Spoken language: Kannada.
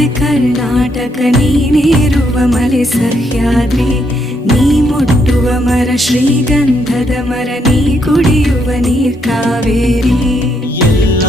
ಇದೆ ಕರ್ನಾಟಕ ನೀನೇರುವ ಮಲೆ ಸಹ್ಯಾದ್ರಿ ನೀ ಮುಟ್ಟುವ ಮರ ಶ್ರೀಗಂಧದ ಮರ ನೀ ಕುಡಿಯುವ ನೀರ್ ಕಾವೇರಿ ಎಲ್ಲ